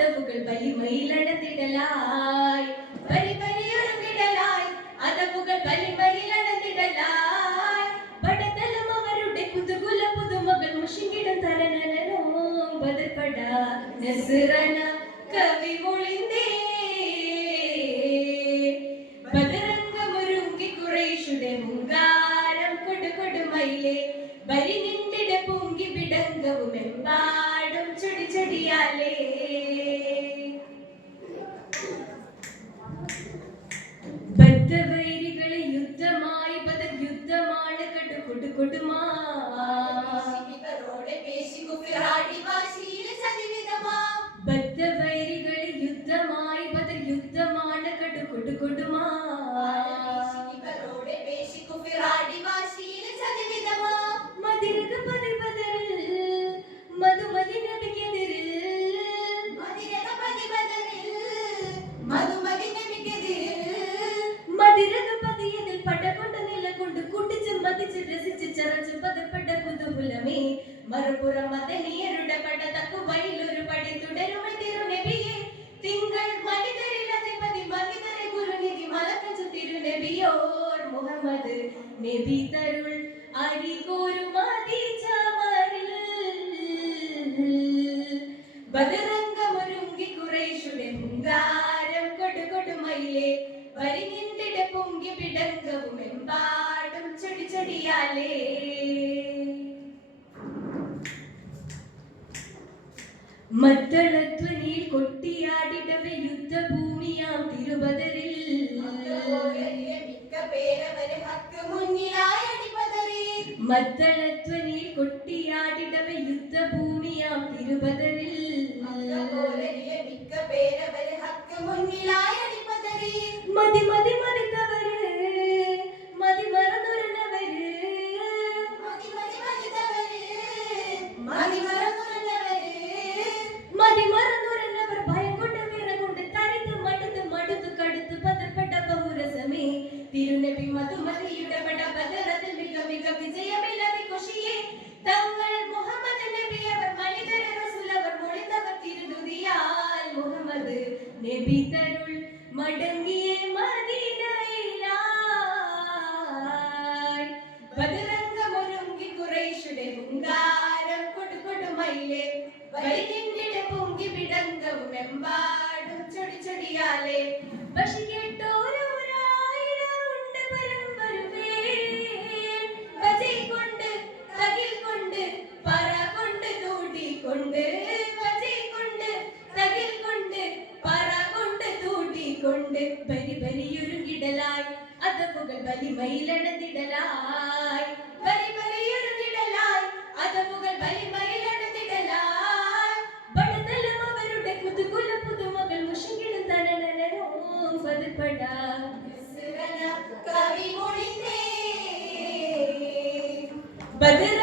അതവുകൾ വലിമയിലടന്നിടലായി പരിപരിയൊരുങ്ങിടലായി അതവുകൾ വലിമയിലടന്നിടലായി പടത്തലും അവരുടെ കുതുകുല പുതുമകൾ മുഷിങ്ങിടും തലനനോ ബദർപട നസ്റന കവി മൊളിന്തേ ബദരംഗമൊരുങ്ങി ഖുറൈശുടെ മുങ്കാരം കൊടുകൊടുമയിലെ ബരി നിന്നിടെ പൊങ്കി വിടങ്കവും എമ്പാടും ചൊടി ചൊടിയാലേ ബദ്ധവൈരികളെ യുദ്ധമായി ബദർ യുദ്ധമാണ് കൊടുകൊടുമാ ബദ്ധവൈരികളെ യുദ്ധമായി ബദർ യുദ്ധമാണ് കൊടുകൊടുമാ മദിരക പതി ബദറിൽ മധുമതി നബിക്കെതിരിൽ മദിരക പതിയതിൽ പടകൊണ്ട നിലകൊണ്ട് കൂട്ടിച്ച് മതിച്ച് രസിച്ച് ചറച്ച് പദപ്പെട്ട കുതുകുലമേ മറുപുറം മദനിയരുടെ പട തക്കുവയിലൊരു പടി തുടരുമെ തിരുനബിയെ തിങ്കൾ മനിതരിൽ അധിപതി മനിതരെ ഗുരുനിധി മലക്കച്ചു തിരുനബിയോർ മുഹമ്മദ് നബി തരുൾ അരികോരു മദീചമരിൽ ബദരംഗമൊരുങ്ങി ഖുറൈശുടെ മുങ്കാരം കൊടുകൊടുമയിലെ വരി നിന്നിടെ പൊങ്കി പിടങ്കവും എമ്പാടും ചൊടി ചൊടിയാലേ മദ്ദളധ്വനിയിൽ കൊട്ടിയാടിടവെ യുദ്ധഭൂമിയാം തിരുബദറിൽ മദ്ദളധ്വനിയിൽ കൊട്ടിയാടിടവെ യുദ്ധഭൂമിയാം തിരുബദറിൽ മതി മതി മതിത്തവര് മതി മറന്നുരന്നവര് മതി മറന്നുരന്നവർ ഭയം കൊണ്ട് വിറ കൊണ്ട് തടുത്ത് മടുത്ത് മടുത്ത് കടുത്ത് പതപ്പെട്ട ബഹുരസമേ തിരുനബി മധുമതിയുടെ പട ബദറതിൽ മിക മിക വിജയമില്ലതി ഖുഷിയെ തങ്ങൾ മുഹമ്മദ് നബി അവർ മനിതര റസൂൽ അവർ മൊഴിന്തവർ തിരുനുദിയാൽ മുഹമ്മദ് നബി തരുൾ മടങ്ങിയ മദീനയിലായി ബദരംഗമൊരുങ്ങി ഖുറൈശുടെ മുങ്കാരം കൊടുകൊടുമയിലെ വരി നിന്നിടെ പൊങ്കി വിടങ്കവും എമ്പാടും ചൊടി ചൊടിയാലേ പക്ഷി കേട്ടോരോരായിരമുണ്ട് പരം വരുവേൻ വജൈ കൊണ്ട് തകിൽ കൊണ്ട് പറ കൊണ്ട് തൂട്ടിക്കൊണ്ട് വജൈ കൊണ്ട് തകിൽ കൊണ്ട് പറ കൊണ്ട് തൂട്ടിക്കൊണ്ട് ബരി ബരിയൊരുങ്ങിടലായി അതവുകൾ വലിമയിലടന്നിടലായി ബരി ബരിയൊരുങ്ങിടലായി അതവുകൾ വലിമയിലടന്നിടലായി ബടതലം അവരുടെ കുതുകുല പുതുമകൾ മുഷിങ്ങിടും തനനനോ ബദർപട നസ്റന കവി മൊളിന്തേ ബദർ